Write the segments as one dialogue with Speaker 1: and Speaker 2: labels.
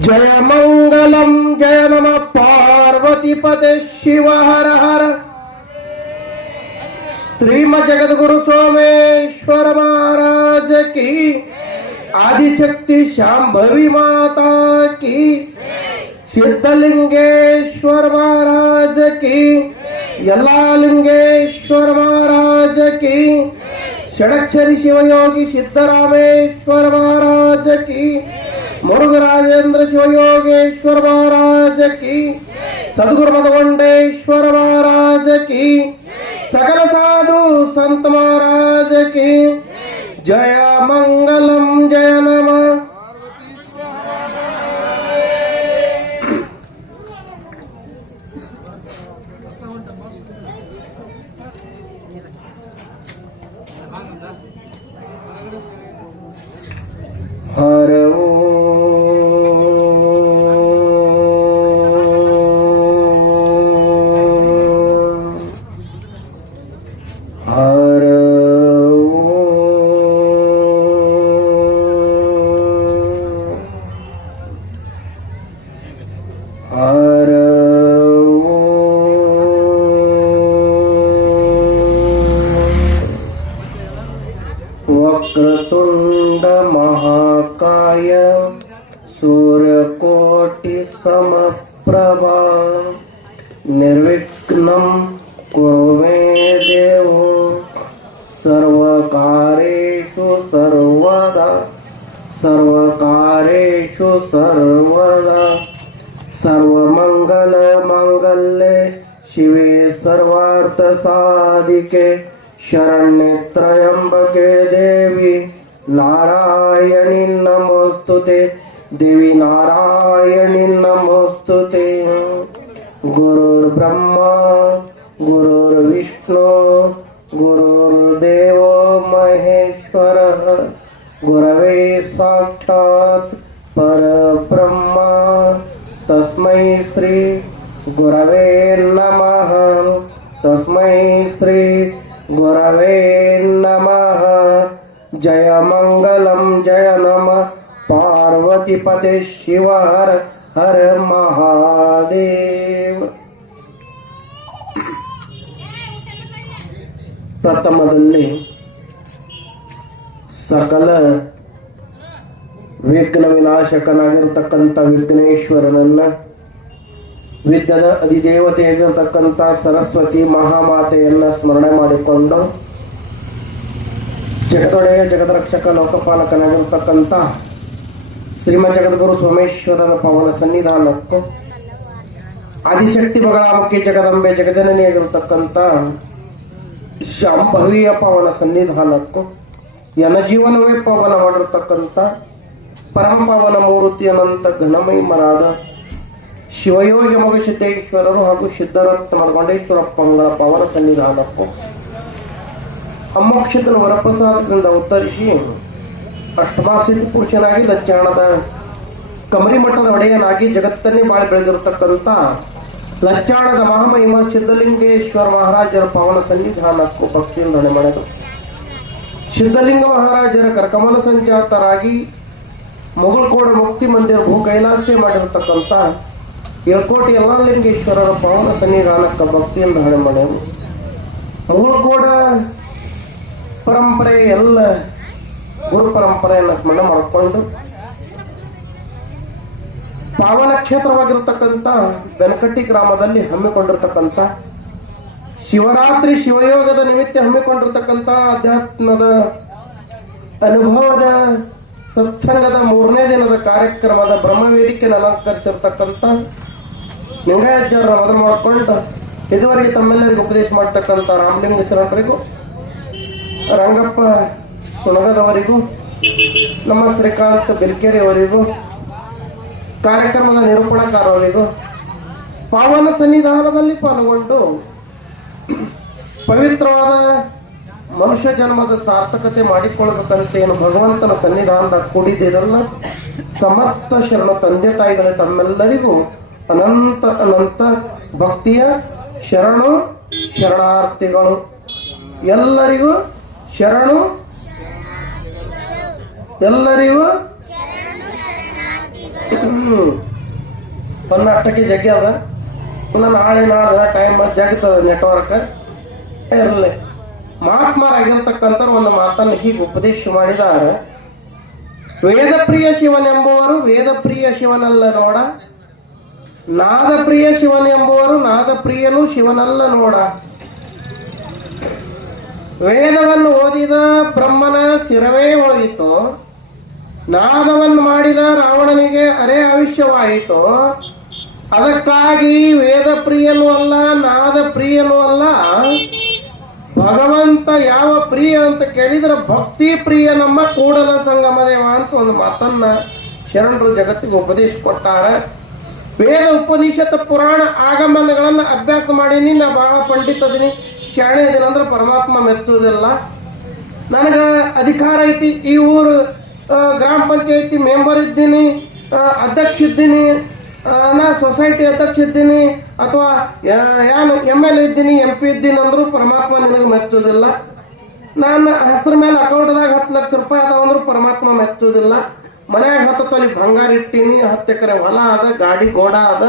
Speaker 1: जय मंगलम जय नम पार्वती पते शिव, हर हर। श्रीम जगद्गुरु सोमेश्वर महाराज की, आदिशक्ति शांभवी माता की सिद्धलिंगेश्वर महाराज की यल्लालिंगेश्वर महाराज की, षडक्षरी शिवयोगी सिद्धरामेश्वर महाराज की మురుగరాజేంద్ర శివయోగేశ్వర మహారాజకి సద్గురు మధుకొండేశ్వర మహారాజకి సకల సాధు సంత మహారాజకి జయ మంగళం జయ నమ. Thank महाकाय सूर्यकोटि समप्रभा निर्विघ्नं कुरु मे देवो। सर्वकारेषु सर्वदा। सर्वकारेषु सर्वदा। सर्वमङ्गल माङ्गल्ये शिवे शरण्ये देवी नारायणी नमोस्तुते देवी नारायणी नमोस्तुते। गुरुर्ब्रह्मा गुरुर्विष्णु गुरुर्देव महेश्वरः गुरवे साक्षात् परब्रह्मा। तस्मै श्री गुरवे नमः। तस्मै श्री गुरवे नमः जय मङ्गलं जय नमः पार्वतीपते शिव हर हर महादेव ಪ್ರಥಮದಲ್ಲಿ ಸಕಲ ವಿಘ್ನ ವಿನಾಶಕನಾಗಿರ್ತಕ್ಕಂಥ ವಿಘ್ನೇಶ್ವರನನ್ನ ವಿದ್ಯದ ಅಧಿದೇವತೆಯಾಗಿರತಕ್ಕಂಥ ಸರಸ್ವತಿ ಮಹಾಮಾತೆಯನ್ನ ಸ್ಮರಣೆ ಮಾಡಿಕೊಂಡು ಜಗದೊಡೆಯ ಜಗದರಕ್ಷಕ ಲೋಕಪಾಲಕನಾಗಿರ್ತಕ್ಕಂಥ ಶ್ರೀಮ ಜಗದ್ಗುರು ಸೋಮೇಶ್ವರನ ಪವನ ಸನ್ನಿಧಾನಕ್ಕೂ ಆದಿಶಕ್ತಿ ಬಗಳಾಮುಖಿ ಜಗದಂಬೆ ಜಗಜನನಿಯಾಗಿರ್ತಕ್ಕಂಥ ಶಾಂಭವಿಯ ಪವನ ಸನ್ನಿಧಾನಕ್ಕೂ ಜನಜೀವನವೇ ಪವನ ಮಾಡಿರ್ತಕ್ಕಂಥ ಪರಮ ಪವನ ಮೂರ್ತಿ ಅನಂತ ಘನಮಹಿಮರಾದ ಶಿವಯೋಗಿ ಮಗ ಸಿದ್ದೇಶ್ವರರು ಹಾಗೂ ಸಿದ್ಧರತ್ನ ಮರಗೊಂಡೇಶ್ವರಪ್ಪಂಗಳ ಪವನ ಸನ್ನಿಧಾನಕ್ಕೂ ಅಮ್ಮೋಕ್ಷತನ ವರಪ್ರಸಾದದಿಂದ ಉತ್ತರಿಸಿ ಅಷ್ಟಮಾಸಿದ್ಧ ಪುರುಷನಾಗಿ ಲಚ್ಚಾಣದ ಕಮರಿ ಮಠದ ಒಡೆಯನಾಗಿ ಜಗತ್ತನ್ನೇ ಬಾಳಿ ಬೆಳೆದಿರತಕ್ಕಂಥ ಲಚ್ಚಾಣದ ಮಹಾಮಹಿಮ ಸಿದ್ಧಲಿಂಗೇಶ್ವರ ಮಹಾರಾಜರ ಪವನ ಸನ್ನಿಧಾನಕ್ಕೂ ಭಕ್ತಿಯಿಂದ ನಡೆ ಮಾಡಿದರು ಸಿದ್ಧಲಿಂಗ ಮಹಾರಾಜರ ಕರಕಮಲ ಸಂಜಾತರಾಗಿ ಮುಗುಳ್ಕೋಡ ಮುಕ್ತಿ ಮಂದಿರ ಭೂ ಕೈಲಾಸ ಮಾಡಿರತಕ್ಕಂಥ ಏಳ್ಕೋಟಿ ಯಲ್ಲಾಲಿಂಗೇಶ್ವರರ ಪವನ ಸನ್ನಿಧಾನಕ್ಕೆ ಭಕ್ತಿಯಿಂದ ಹಣೆ ಮಾಡ್ಯಾರು ಮೂಳ್ಕೋಡ ಪರಂಪರೆ ಎಲ್ಲ ಗುರು ಪರಂಪರೆಯನ್ನು ಸ್ಮರಣೆ ಮಾಡಿಕೊಂಡು ಪಾವನ ಕ್ಷೇತ್ರವಾಗಿರತಕ್ಕಂಥ ಬೆನಕಟ್ಟಿ ಗ್ರಾಮದಲ್ಲಿ ಹಮ್ಮಿಕೊಂಡಿರ್ತಕ್ಕಂಥ ಶಿವರಾತ್ರಿ ಶಿವಯೋಗದ ನಿಮಿತ್ತ ಹಮ್ಮಿಕೊಂಡಿರ್ತಕ್ಕಂಥ ಅಧ್ಯಾತ್ಮದ ಅನುಭವದ ಸತ್ಸಂಗದ ಮೂರನೇ ದಿನದ ಕಾರ್ಯಕ್ರಮದ ಬ್ರಹ್ಮವೇದಿಕೆಯನ್ನು ಅಲಂಕರಿಸಿರ್ತಕ್ಕಂಥ ಲಿಂಗಾಯಜ್ಜರನ್ನ ಮೊದಲು ಮಾಡಿಕೊಂಡು ಇದುವರೆಗೆ ತಮ್ಮೆಲ್ಲರಿಗೂ ಉಪದೇಶ ಮಾಡ್ತಕ್ಕಂಥ ರಾಮಲಿಂಗ ಶರಣರಿಗೂ ರಂಗಪ್ಪ ಸುಣಗದವರಿಗೂ ನಮ್ಮ ಶ್ರೀಕಾಂತ್ ಬಿರ್ಕೆರೆಯವರಿಗೂ, ಕಾರ್ಯಕ್ರಮದ ನಿರೂಪಣಕಾರರಿಗೂ, ಪಾವನ ಸನ್ನಿಧಾನದಲ್ಲಿ ಪಾಲ್ಗೊಂಡು ಪವಿತ್ರವಾದ ಮನುಷ್ಯ ಜನ್ಮದ ಸಾರ್ಥಕತೆ ಮಾಡಿಕೊಳ್ಳಬೇಕಂತ ಏನು ಭಗವಂತನ ಸನ್ನಿಧಾನದ ಕೂಡಿದಿರಲ್ಲ ಸಮಸ್ತ ಶರಣ ತಂದೆ ತಾಯಿಗಳ ತಮ್ಮೆಲ್ಲರಿಗೂ ಅನಂತ ಅನಂತ ಭಕ್ತಿಯ ಶರಣು ಶರಣಾರ್ಥಿಗಳು. ಎಲ್ಲರಿಗೂ ಶರಣು ಎಲ್ಲರಿಗೂ ಪನ್ನಷ್ಟಕ್ಕೆ ಜಗ್ಗಿ ಅದ. ಪುನಃ ನಾಳೆ ನಾಳೆ ಟೈಮ್ ಜಗ್ತದ ನೆಟ್ವರ್ಕ್ ಇರಲಿ. ಮಹಾತ್ಮರಾಗಿರ್ತಕ್ಕಂಥ ಒಂದು ಮಾತನ್ನು ಹೀಗೆ ಉಪದೇಶ ಮಾಡಿದ್ದಾರೆ. ವೇದಪ್ರಿಯ ಶಿವನೆಂಬುವರು ವೇದಪ್ರಿಯ ಶಿವನಲ್ಲ ನೋಡ. ನಾದಪ್ರಿಯ ಶಿವನೆಂಬುವರು ನಾದಪ್ರಿಯನು ಶಿವನಲ್ಲ ನೋಡ. ವೇದವನ್ನು ಓದಿದ ಬ್ರಹ್ಮನ ಶಿರವೇ ಹೋಯಿತು. ನಾದವನ್ನು ಮಾಡಿದ ರಾವಣನಿಗೆ ಅರೆ ಆಯುಷ್ಯವಾಯಿತು. ಅದಕ್ಕಾಗಿ ವೇದ ಪ್ರಿಯನು ಅಲ್ಲ ನಾದ ಪ್ರಿಯನು ಅಲ್ಲ. ಭಗವಂತ ಯಾವ ಪ್ರಿಯ ಅಂತ ಕೇಳಿದ್ರೆ ಭಕ್ತಿ ಪ್ರಿಯ ನಮ್ಮ ಕೂಡಲ ಸಂಗಮ ದೇವ ಅಂತ ಒಂದು ಮಾತನ್ನ ಶರಣರು ಜಗತ್ತಿಗೆ ಉಪದೇಶ ಕೊಟ್ಟಾರ ವೇದ ಉಪನಿಷತ್ ಪುರಾಣ ಆಗಮನಗಳನ್ನ ಅಭ್ಯಾಸ ಮಾಡೀನಿ. ನಾ ಬಹಳ ಪಂಡಿತದಿನಿ ಶಾಣೆ ಇದೀನಿ ಅಂದ್ರೆ ಪರಮಾತ್ಮ ಮೆಚ್ಚುವುದಿಲ್ಲ. ನನಗೆ ಅಧಿಕಾರ ಐತಿ. ಈ ಊರು ಗ್ರಾಮ ಪಂಚಾಯತಿ ಮೆಂಬರ್ ಇದ್ದೀನಿ. ಅಧ್ಯಕ್ಷ ಇದ್ದೀನಿ. ನಾ ಸೊಸೈಟಿ ಅಧ್ಯಕ್ಷ ಇದ್ದೀನಿ. ಅಥವಾ ಯಾನು ಎಂ ಎಲ್ ಎ ಇದ್ದೀನಿ ಎಂ ಪಿ ಇದ್ದೀನಿ ಅಂದ್ರು ಪರಮಾತ್ಮ ನಿನಗೆ ಮೆಚ್ಚುವುದಿಲ್ಲ. ನನ್ನ ಹೆಸರು ಮೇಲೆ ಅಕೌಂಟ್ದಾಗ ಹತ್ತು ಲಕ್ಷ ರೂಪಾಯಿ ಅದಾವ ಅಂದ್ರೂ ಪರಮಾತ್ಮ ಮೆಚ್ಚುವುದಿಲ್ಲ. ಮನ್ಯಾಗ ಹತ್ತು ತೊಲಿ ಬಂಗಾರ ಇಟ್ಟೀನಿ, ಹತ್ತು ಎಕರೆ ಹೊಲ ಅದ, ಗಾಡಿ ಗೋಡ ಅದ.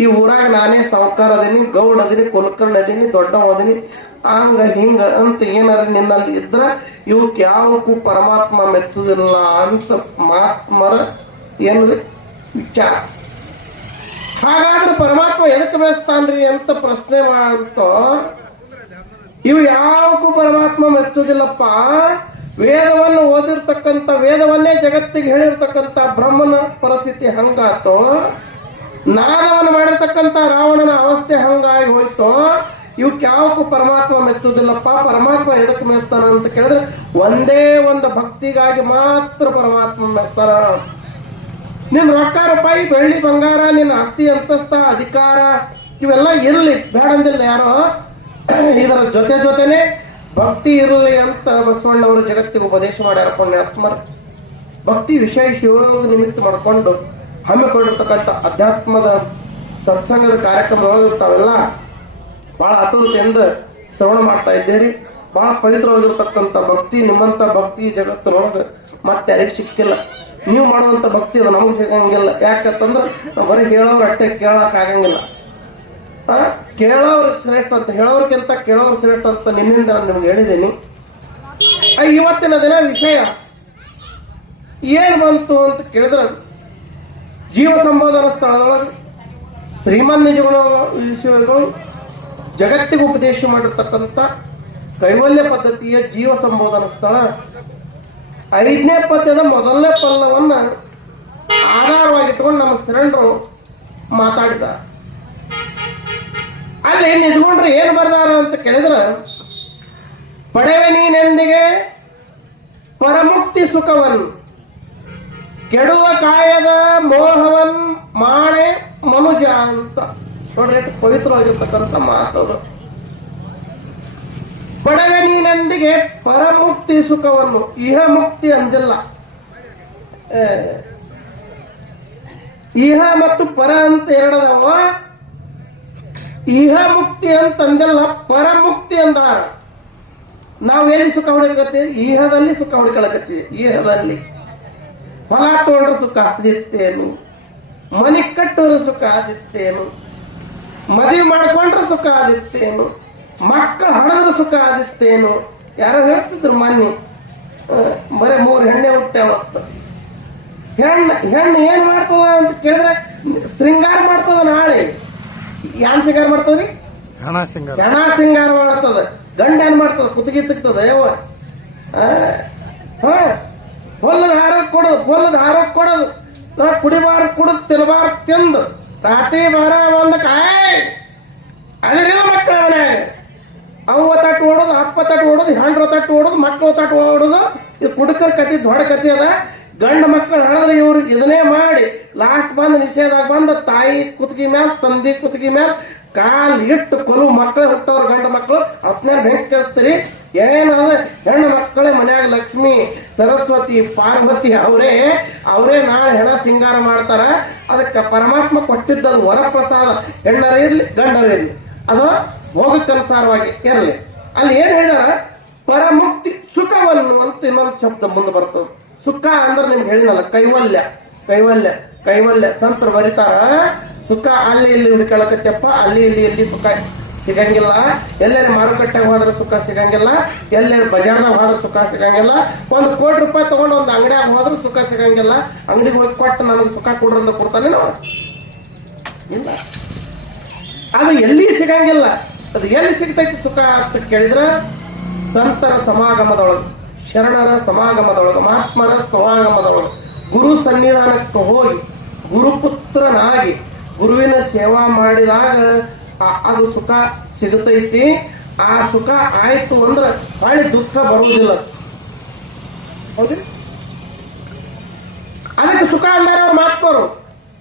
Speaker 1: ಈ ಊರಾಗ ನಾನೇ ಸಾವುಕಾರ ಅದೀನಿ, ಗೌಡ್ ಅದೀನಿ, ಕುಲಕರ್ಣ ಅದೀನಿ, ದೊಡ್ಡವ ಅದೀನಿ. ಹಂಗ ಹಿಂಗ ಅಂತ ಏನಾರ ನಿನ್ನಲ್ಲಿ ಇದ್ರ ಇವಕ್ ಯಾವಕ್ಕೂ ಪರಮಾತ್ಮ ಮೆಚ್ಚುದಿಲ್ಲ ಅಂತ ಮಹಾತ್ಮರ ಏನ್ರಿ ವಿಚಾರ. ಹಾಗಾದ್ರೆ ಪರಮಾತ್ಮ ಎದಕ್ಕೆ ಬೆಳೆಸ್ತಾನ್ರಿ ಅಂತ ಪ್ರಶ್ನೆ ಮಾಡ್ತೋ, ಇವು ಯಾವಕ್ಕೂ ಪರಮಾತ್ಮ ಮೆಚ್ಚುದಿಲ್ಲಪ್ಪ ವೇದವನ್ನು ಓದಿರ್ತಕ್ಕಂಥ, ವೇದವನ್ನೇ ಜಗತ್ತಿಗೆ ಹೇಳಿರ್ತಕ್ಕಂಥ ಬ್ರಹ್ಮನ ಪರಿಸ್ಥಿತಿ ಹಂಗಾತೋ ನಾದವನ್ನು ಮಾಡಿರ್ತಕ್ಕಂಥ ರಾವಣನ ಅವಸ್ಥೆ ಹಂಗಾಗಿ ಹೋಯ್ತು ಇವಕ್ಕೆ ಯಾವಕ್ಕೂ ಪರಮಾತ್ಮ ಮೆಚ್ಚುವುದಿಲ್ಲಪ್ಪ, ಪರಮಾತ್ಮ ಎದಕ್ಕೆ ಮೆಚ್ತಾನ ಅಂತ ಕೇಳಿದ್ರೆ ಒಂದೇ ಒಂದು ಭಕ್ತಿಗಾಗಿ ಮಾತ್ರ ಪರಮಾತ್ಮ ಮೆಚ್ತಾರ. ನಿನ್ನ ರೊಕ್ಕ ರೂಪಾಯಿ, ಬೆಳ್ಳಿ ಬಂಗಾರ, ನಿನ್ನ ಆಸ್ತಿ ಅಂತಸ್ತ ಅಧಿಕಾರ ಇವೆಲ್ಲ ಇರಲಿ, ಬೇಡಂದಿಲ್ಲ ಯಾರೋ. ಇದರ ಜೊತೆ ಜೊತೆನೆ ಭಕ್ತಿ ಇರಲಿ ಅಂತ ಬಸವಣ್ಣವರು ಜಗತ್ತಿಗೆ ಉಪದೇಶ ಮಾಡ್ಯಾರ ಆತ್ಮರ ಭಕ್ತಿ ವಿಶೇಷ ಯೋಗ ನಿಮಿತ್ತ ಮಾಡ್ಕೊಂಡು ಹಮ್ಮಿಕೊಂಡಿರ್ತಕ್ಕಂಥ ಅಧ್ಯಾತ್ಮದ ಸತ್ಸಂಗದ ಕಾರ್ಯಕ್ರಮದೊಳಗೆ ತಾವೆಲ್ಲ ಬಹಳ ಆತುರತೆಯಿಂದ ಶ್ರವಣ ಮಾಡ್ತಾ ಇದ್ದೀರಿ. ಬಹಳ ಪವಿತ್ರವಾಗಿರ್ತಕ್ಕಂಥ ಭಕ್ತಿ ನಿಮ್ಮಂತ ಭಕ್ತಿ ಜಗತ್ತಿನೊಳಗೆ ಮತ್ತೆ ಯಾರಿಗೆ ಸಿಕ್ಕಿಲ್ಲ. ನೀವು ಮಾಡುವಂಥ ಭಕ್ತಿ ಅದು ನಮಗೆ ಸಿಗಂಗಿಲ್ಲ. ಯಾಕಂತಂದ್ರೆ ಬರೀ ಹೇಳೋರು ಅಟ್ಟೆ ಕೇಳೋಕ್ಕಾಗಂಗಿಲ್ಲ ಕೇಳೋರು ಶ್ರೇಷ್ಠ ಅಂತ, ಹೇಳೋರ್ಗಿಂತ ಕೇಳೋರು ಶ್ರೇಷ್ಠ ಅಂತ ನಿನ್ನಿಂದ ನಾನು ನಿಮ್ಗೆ ಹೇಳಿದ್ದೀನಿ. ಇವತ್ತಿನ ದಿನ ವಿಷಯ ಏನು ಬಂತು ಅಂತ ಕೇಳಿದ್ರೆ, ಜೀವ ಸಂಬೋಧನ ಸ್ಥಳದೊಳಗೆ ಶ್ರೀಮನ್ ಜೀವನ ವಿಷಯಗಳು ಜಗತ್ತಿಗೆ ಉಪದೇಶ ಮಾಡಿರ್ತಕ್ಕಂಥ ಕೈವಲ್ಯ ಪದ್ಧತಿಯ ಜೀವ ಸಂಬೋಧನ ಸ್ಥಳ. ಐದನೇ ಪದ್ಯದ ಮೊದಲನೇ ಪಲ್ಲವನ್ನ ಆಧಾರವಾಗಿಟ್ಕೊಂಡು ನಮ್ಮ ಶರಣರು ಮಾತಾಡಿದ ಅಲ್ಲಿ ನಿಜಗೊಂಡ್ರೆ ಏನು ಬರ್ದಾರ ಅಂತ ಕೇಳಿದ್ರೆ, ಪಡೆವೆ ನೀನೆಂದಿಗೆ ಪರಮುಕ್ತಿ ಸುಖವನ್ನು ಕೆಡುವ ಕಾಯದ ಮೋಹವನ್ ಮಾಣೆ ಮನುಜ ಅಂತ. ನೋಡ್ರಿ ಪವಿತ್ರವಾಗಿರ್ತಕ್ಕಂಥ ಮಾತವರು ಪಡೆವೆ ನೀನಂದಿಗೆ ಪರಮುಕ್ತಿ ಸುಖವನ್ನು ಇಹ ಮುಕ್ತಿ ಅಂದಿಲ್ಲ. ಇಹ ಮತ್ತು ಪರ ಅಂತ ಎರಡದವ ಇಹ ಮುಕ್ತಿ ಅಂತಂದೆಲ್ಲ ಪರಮುಕ್ತಿ ಅಂದಾರ. ನಾವು ಎಲ್ಲಿ ಸುಖ ಹುಡುಕತ್ತೀವಿ ಇಹದಲ್ಲಿ ಸುಖ ಹುಡುಕಲಕತ್ತೀವಿ. ಇಹದಲ್ಲಿ. ಹೊಲ ತೋಡ್ರ ಸುಖ ಆದಿತ್ತೇನು? ಮನೆ ಕಟ್ಟೋರು ಸುಖ ಆದಿತ್ತೇನು? ಮದುವೆ ಮಾಡ್ಕೊಂಡ್ರೆ ಸುಖ ಆದಿತ್ತೇನು? ಮಕ್ಕಳು ಹಣದ್ರ ಸುಖ ಆದಿತ್ತೇನು? ಯಾರೋ ಹೇಳ್ತಿದ್ರು ಮೊನ್ನೆ ಬರೇ ಮೂರು ಹೆಣ್ಣೆ ಹುಟ್ಟೆ ಮತ್ತು ಹೆಣ್ಣು ಹೆಣ್ಣು ಏನು ಮಾಡ್ತದ ಅಂತ ಕೇಳಿದ್ರೆ, ಶೃಂಗಾರ ಮಾಡ್ತದ ನಾಳೆ. ಯಾನ್ ಸಿಂಗಾರ ಮಾಡ್ತದ್ರಿ?
Speaker 2: ಹಣ ಸಿಂಗಾರ.
Speaker 1: ಹೆಣ ಸಿಂಗಾರ ಮಾಡ್ತದ. ಗಂಡ ಏನ್ ಮಾಡ್ತದ? ಕುತ್ತಿಗೆ ತಿಕ್ತದ ಯಾವ ಹೊಲ್ಲದ ಹಾರ ಕೊಡೋದು ಹೊಲದ ಹಾರ ಕೊಡೋದು. ನಾ ಕುಡಿಬಾರ ಕುಡಿದು ತಿನ್ನಬಾರ ತಿಂದು. ರಾತ್ರಿ ಬಾರ ಒಂದ ಕಾಯ್. ಅದರಿಲ್ಲ ಮಕ್ಕಳ ಮನ್ಯಾಗ ಅವ್ವ ತಟ್ಟು ಓಡೋದು ಅಪ್ಪ ತಟ್ಟು ಓಡೋದು ಹೆಂಡ್ರ ತಟ್ಟು ಓಡೋದು ಮಕ್ಕಳು ತಟ್ಟು ಓಡೋದು. ಇದು ಕುಡುಕರ್ ಕತಿ ದೊಡ್ಡ ಕತಿ ಅದ. ಗಂಡ ಮಕ್ಕಳು ಹಣದ್ರೆ ಇವ್ರು ಇದನ್ನೇ ಮಾಡಿ ಲಾಸ್ಟ್ ಬಂದು ನಿಷೇಧ ಬಂದ ತಾಯಿ ಕುತ್ತಿಗೆ ಮ್ಯಾಲ, ತಂದಿ ಕುತ್ತಿಗೆ ಮ್ಯಾಲ, ಕಾಲ್ ಇಟ್ಟು ಕೊಲು ಮಕ್ಕಳು ಹುಟ್ಟವ್ರ ಗಂಡ ಮಕ್ಕಳು ಅಪ್ನೇ ಬೆಂಕಿ ಕಲ್ಸ್ತೀರಿ ಏನಂದ್ರೆ ಹೆಣ್ಣು ಮಕ್ಕಳೇ ಮನ್ಯಾಗ ಲಕ್ಷ್ಮಿ, ಸರಸ್ವತಿ, ಪಾರ್ವತಿ ಅವರೇ ಅವರೇ ನಾಳೆ ಹೆಣ ಸಿಂಗಾರ ಮಾಡ್ತಾರ, ಅದಕ್ಕೆ ಪರಮಾತ್ಮ ಕೊಟ್ಟಿದ್ದದು ವರಪ್ರಸಾದ, ಹೆಣ್ಣರೇ ಇರ್ಲಿ, ಗಂಡರೇ ಇರ್ಲಿ. ಅದು ಭೋಗಕ್ಕನುಸಾರವಾಗಿ ಇರಲಿ. ಅಲ್ಲಿ ಏನು ಹೇಳ್ಯಾರ? ಪರಮುಕ್ತಿ ಸುಖವನ್ನು ಅಂತ ಇನ್ನೊಂದು ಶಬ್ದ ಮುಂದೆ ಬರ್ತದೆ. ಸುಖ ಅಂದ್ರೆ ನಿಮ್ಗೆ ಹೇಳಿನಲ್ಲ ಕೈವಲ್ಯ ಕೈವಲ್ಯ ಕೈವಲ್ಯ ಸಂತರು ಬರೀತಾರ. ಸುಖ ಅಲ್ಲಿ ಇಲ್ಲಿ ಹುಡುಕಳಕತ್ತಪ್ಪ ಅಲ್ಲಿ ಇಲ್ಲಿ ಎಲ್ಲಿ ಸುಖ ಸಿಗಂಗಿಲ್ಲ. ಎಲ್ಲೆಲ್ಲಿ ಮಾರುಕಟ್ಟೆಗೆ ಹೋದ್ರೆ ಸುಖ ಸಿಗಂಗಿಲ್ಲ. ಎಲ್ಲೆಲ್ಲಿ ಬಜಾರ್ನಾಗ ಹೋದ್ರೆ ಸುಖ ಸಿಗಂಗಿಲ್ಲ. ಒಂದು ಕೋಟಿ ರೂಪಾಯಿ ತಗೊಂಡು ಒಂದು ಅಂಗಡಿಯಾಗ ಹೋದ್ರೆ ಸುಖ ಸಿಗಂಗಿಲ್ಲ. ಅಂಗಡಿಗೆ ಹೋಗಿ ಕೊಟ್ಟು ನನಗೆ ಸುಖ ಕೊಡ್ರಂತ ಕೊಡ್ತಾನೆ ಇಲ್ಲ. ಅದು ಎಲ್ಲಿ ಸಿಗಂಗಿಲ್ಲ. ಅದು ಎಲ್ಲಿ ಸಿಗ್ತೈತಿ ಸುಖ ಅಂತ ಕೇಳಿದ್ರೆ ಸಂತರ ಸಮಾಗಮದೊಳಗೆ. ಶರಣರ ಸಮಾಗಮದೊಳಗೆ, ಮಹಾತ್ಮರ ಸಮಾಗಮದೊಳಗೆ ಗುರು ಸನ್ನಿಧಾನಕ್ಕೆ ಹೋಗಿ ಗುರುಪುತ್ರನಾಗಿ ಗುರುವಿನ ಸೇವಾ ಮಾಡಿದಾಗ ಅದು ಸುಖ ಸಿಗುತ್ತೈತಿ. ಆ ಸುಖ ಆಯ್ತು ಅಂದ್ರೆ ಹೊಳ್ಳಿ ದುಃಖ ಬರುವುದಿಲ್ಲ. ಹೌದು ಅದಕ್ಕೆ ಸುಖ ಅಂದಾರೆ ಅವ್ರ ಮಾತ್ಮರು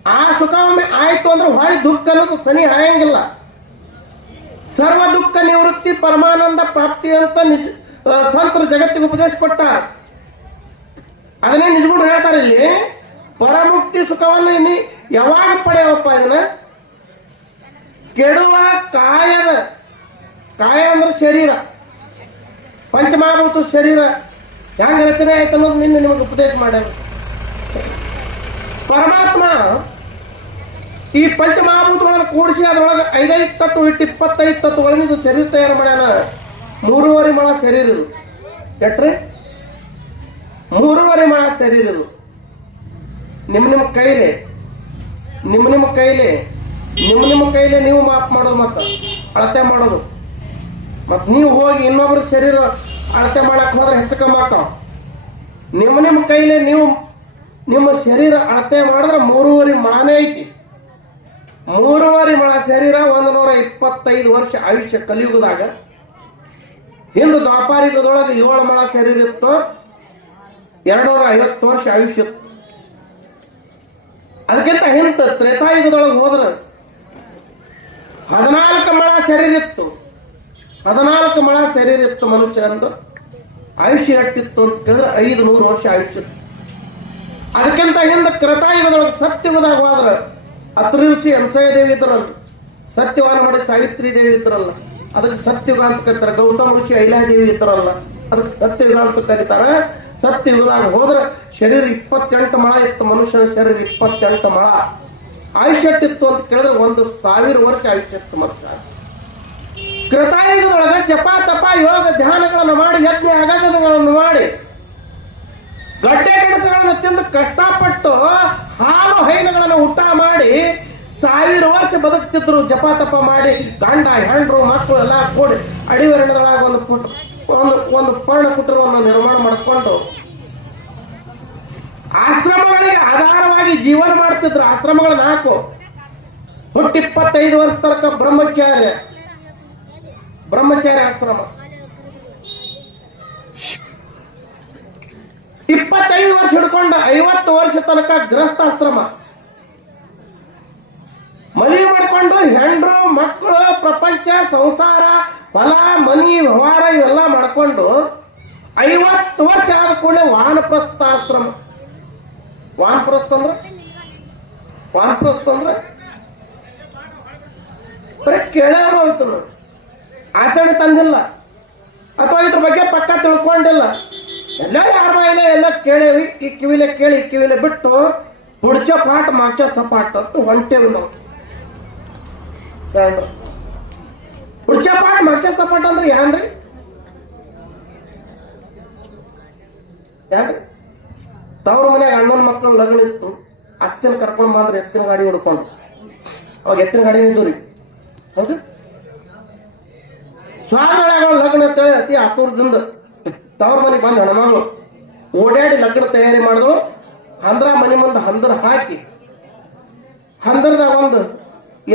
Speaker 1: ಆ ಸುಖ ಒಮ್ಮೆ ಆಯ್ತು ಅಂದ್ರೆ ಹೊಳೆ ದುಃಖ ಅನ್ನೋದು ಸನಿ ಹಾಯಂಗಿಲ್ಲ. ಸರ್ವ ದುಃಖ ನಿವೃತ್ತಿ ಪರಮಾನಂದ ಪ್ರಾಪ್ತಿ ಅಂತ ಸಂತರು ಜಗತ್ತಿಗೆ ಉಪದೇಶ ಕೊಟ್ಟ. ಅದನ್ನೇ ನಿಜಗುಂಡ್ರು ಹೇಳ್ತಾರೆ ಇಲ್ಲಿ ಪರಮುಕ್ತಿ ಸುಖವನ್ನು ಇನ್ನು ಯಾವಾಗ ಪಡೆಯವಪ್ಪ ಇದನ್ನ? ಕೆಡುವ ಕಾಯದ, ಕಾಯ ಅಂದ್ರೆ ಶರೀರ. ಪಂಚಮಹಾಭೂತ ಶರೀರ. ಹೆಂಗ ರಚನೆ ಆಯ್ತು ಅನ್ನೋದು ನಿನ್ನೆ ನಿಮಗೆ ಉಪದೇಶ ಮಾಡ್ಯಾರ ಪರಮಾತ್ಮ ಈ ಪಂಚಮಹಾಭೂತಗಳನ್ನು ಕೂಡಿಸಿ ಅದರೊಳಗೆ ಐದೈದು ತತ್ವ ಇಟ್ಟು ಇಪ್ಪತ್ತೈದು ತತ್ವಗಳಿಂದ ಶರೀರ ತಯಾರು ಮಾಡ್ಯಾನ. ಮೂರುವರೆ ಮಳ ಶರೀರ ಇದು. ಎಟ್ರಿ? ಮೂರುವರೆ ಮಳ ಶರೀರ ಇದು. ನಿಮ್ಮ ನಿಮ್ಮ ಕೈಲಿ, ನಿಮ್ಮ ನಿಮ್ಮ ಕೈಲಿ, ನಿಮ್ಮ ನಿಮ್ಮ ಕೈಲಿ ನೀವು ಮಾಪ್ ಮಾಡೋದು ಮತ್ತ, ಅಳತೆ ಮಾಡೋದು. ಮತ್ತು ನೀವು ಹೋಗಿ ಇನ್ನೊಬ್ರ ಶರೀರ ಅಳತೆ ಮಾಡಕ್ ಹೋದ್ರೆ ಹೆಚ್ಚು ಕಮ್ಮಿ ನಿಮ್ಮ ನಿಮ್ಮ ಕೈಲಿ ನೀವು, ನಿಮ್ಮ ಶರೀರ ಅಳತೆ ಮಾಡಿದ್ರೆ ಮೂರುವರೆ ಮಳನೇ ಐತಿ. ಮೂರುವರೆ ಮಳ ಶರೀರ ಒಂದು ನೂರ ಇಪ್ಪತ್ತೈದು ವರ್ಷ ಆಯುಷ್ಯ ಕಲಿಯುಗದಾಗ ಹಿಂದೆ ದ್ವಾಪಾರಿಕದೊಳಗೆ ಏಳು ಮಳ ಶರೀರ ಇತ್ತು. ಎರಡ್ನೂರ ಐವತ್ತು ವರ್ಷ ಆಯುಷ್ಯ. ಅದಕ್ಕಿಂತ ಹಿಂತ ತ್ರೇತಾಯುಗದೊಳಗೆ ಹೋದ್ರ ಹದಿನಾಲ್ಕು ಮಳ ಶರೀರ ಇತ್ತು. ಹದಿನಾಲ್ಕು ಮಳ ಶರೀರ ಇತ್ತು ಮನುಷ್ಯರಂದು ಆಯುಷ್ಯ ಎಷ್ಟಿತ್ತು ಅಂತ ಕೇಳಿದ್ರೆ ಐದು ನೂರು ವರ್ಷ ಆಯುಷ್ಯ. ಅದಕ್ಕಿಂತ ಹಿಂದೆ ಕೃತಾಯುಗದೊಳಗೆ ಸತ್ಯುಗದಾಗ ಹೋದ್ರೆ ಋಷಿ ಅನಸೂಯ ದೇವಿ ಇದ್ರಲ್ಲ ಸತ್ಯವಾನ ಮಾಡಿ ಸಾವಿತ್ರಿ ದೇವಿ ಇದ್ರಲ್ಲ ಅದಕ್ಕೆ ಸತ್ಯುಗ ಅಂತ ಕರೀತಾರೆ ಗೌತಮ ಋಷಿ ಐಲಾದೇವಿ ಇದ್ರಲ್ಲ ಅದಕ್ಕೆ ಸತ್ಯುಗ ಅಂತ ಕರೀತಾರೆ. ಸತ್ಯುಗದಾಗ ಹೋದ್ರೆ ಶರೀರ ಇಪ್ಪತ್ತೆಂಟು ಮಳ ಇತ್ತು, ಮನುಷ್ಯನ ಶರೀರ ಇಪ್ಪತ್ತೆಂಟು ಮಳ. ಆಯುಷ್ಯಟ್ಟಿತ್ತು ಅಂತ ಕೇಳಿದ್ರೆ ಒಂದು ಸಾವಿರ ವರ್ಷ ಆಯುಷ್ಯತ್ತು ಮನುಷ್ಯ. ಕೃತಾಯುಗದೊಳಗೆ ಜಪ ತಪ ಯೋಗ ಧ್ಯಾನಗಳನ್ನು ಮಾಡಿ, ಯಜ್ಞ ಅಗಜನಗಳನ್ನು ಮಾಡಿ. ಗಡ್ಡೆ ಕೆಲಸಗಳನ್ನು ತಿಂದು ಕಷ್ಟಪಟ್ಟು ಹಾಲು ಹೈನುಗಳನ್ನು ಊಟ ಮಾಡಿ ಸಾವಿರ ವರ್ಷ ಬದುಕ್ತಿದ್ರು, ಜಪ ತಪ ಮಾಡಿ, ಗಂಡ, ಹೆಂಡ್ರು ಮಕ್ಕಳು ಎಲ್ಲ ಕೂಡಿ ಅಡಿವರಣದೊಳಗೆ ಒಂದು ಪುಟ್, ಒಂದು ಒಂದು ಪರ್ಣ ಕುಟುಂಬವನ್ನು ನಿರ್ಮಾಣ ಮಾಡಿಕೊಂಡು ಆಶ್ರಮಗಳಿಗೆ ಆಧಾರವಾಗಿ ಜೀವನ ಮಾಡ್ತಿದ್ರು. ಆಶ್ರಮಗಳು ನಾಲ್ಕು. ಹುಟ್ಟಿಪ್ಪತ್ತೈದು ವರ್ಷ ತನಕ ಬ್ರಹ್ಮಚಾರ್ಯ. ಬ್ರಹ್ಮಚಾರ್ಯ ಆಶ್ರಮ. ಇಪ್ಪತ್ತೈದು ವರ್ಷ ಹಿಡ್ಕೊಂಡ ಐವತ್ತು ವರ್ಷ ತನಕ ಗೃಹಸ್ಥಾಶ್ರಮ. ಮದುವೆ ಮಾಡ್ಕೊಂಡು ಹೆಂಡ್ರು, ಮಕ್ಕಳು, ಪ್ರಪಂಚ, ಸಂಸಾರ, ಹೊಲ, ಮನಿ, ವ್ಯವಹಾರ ಇವೆಲ್ಲ ಮಾಡ್ಕೊಂಡು ಐವತ್ತು ವರ್ಷ ಆದ ಕೂಡಲೇ ವಾನಪ್ರಸ್ಥಾಶ್ರಮ. ವಾನಪ್ರಸ್ಥ ಅಂದ್ರೆ? ವಾನಪ್ರಸ್ಥ ಅಂದ್ರೆ? ಬರೀ ಕೇಳೋರು ಹೋಯ್ತು ಆಚರಣೆ ತಂದಿಲ್ಲ. ಅಥವಾ ಇದ್ರ ಬಗ್ಗೆ ಪಕ್ಕ ತಿಳ್ಕೊಂಡಿಲ್ಲ. ಎಲ್ಲ ಯಾರ ಎಲ್ಲ ಕೇಳೇವಿ, ಈ ಕಿವಿಲೆ ಕೇಳಿ, ಈ ಕಿವಿಲೆ ಬಿಟ್ಟು, ಹುಡ್ಚ ಪಾಠ ಮಾಚ ಸಪಾಟ್ ಅಂತ ಹೊಂಟೇವಿ ನಾವು. ಶರಣರು. ಹುಡ್ಚ ಪಾಠ ಮಾಚ ಸಪಾಟ ಅಂದ್ರೆ ಯಾನ್ರಿ ಯಾನ್ರಿ ತವ್ರ ಮನ್ಯಾಗ ಅಣ್ಣನ ಮಕ್ಕಳು ಲಗ್ನ ಇತ್ತು. ಅತ್ತಿನ ಕರ್ಕೊಂಡ್ ಬಂದ್ರೆ ಎತ್ತಿನ ಗಾಡಿ ಹುಡ್ಕೊಂಡು. ಅವಾಗ ಎತ್ತಿನ ಗಾಡಿ ನಿಂತು ರೀ ಹೌದು? ಸ್ವಾಮಿಗಳಾಗ ಲಗ್ನ ಅಂತೇಳಿ ಅತಿ ಆತುರದಿಂದ ತವ್ರ ಮನೆಗೆ ಬಂದ ಹೆಣ್ಮಗಳು ಓಡಾಡಿ ಲಗ್ನ ತಯಾರಿ ಮಾಡಿದ್ರು ಹಂದ್ರ ಮನೆ ಮುಂದೆ ಹಂದರ ಹಾಕಿ, ಹಂದ್ರದಾಗ ಒಂದು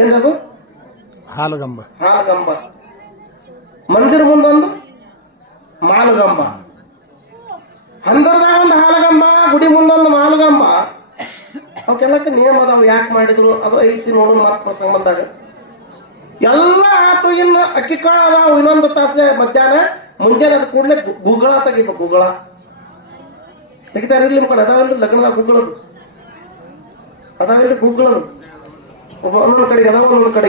Speaker 1: ಏನದು?
Speaker 2: ಹಾಲುಗಂಬ.
Speaker 1: ಹಾಲುಗಂಬ. ಮಂದಿರ ಮುಂದೊಂದು ಮಾಲುಗಂಬ. ಹಂದರದಾಗ ಒಂದು ಹಾಲುಗಂಬ, ಗುಡಿ ಮುಂದೊಂದು ಮಾಲುಗಂಬ. ಅವಕ್ಕೆಲ್ಲಕ್ಕೆ ನಿಯಮ ಅದಾವ, ಯಾಕೆ ಮಾಡಿದ್ರು, ಅದು ಐತಿ ನೋಡು ಮಾತು ಪ್ರಸಂಗ ಬಂದಾಗ ಎಲ್ಲ ಆತು ಇನ್ನು ಅಕ್ಕಿ ಕಾಳು ಅದಾವ, ಇನ್ನೊಂದು ತಾಸೆ ಮಧ್ಯಾಹ್ನ, ಮುಂಜಾನೆ ಅದು ಕೂಡಲೇ ಗುಗ್ಗಳ ತೆಗಿಬೇಕು ಗುಗ್ಗಳ ತೆಗಿತಾರೆ ಇರ್ಲಿ ಕಡೆ ಅದಾವಲ್ರಿ ಲಗ್ನದಾಗ ಗುಗ್ಗಳದು ಅದಾವಿಲ್ರಿ ಗುಗ್ಗಳದು ಒಬ್ಬ ಒಂದೊಂದು ಕಡೆಗೆ, ಅದಾವ ಒಂದೊಂದು ಕಡೆ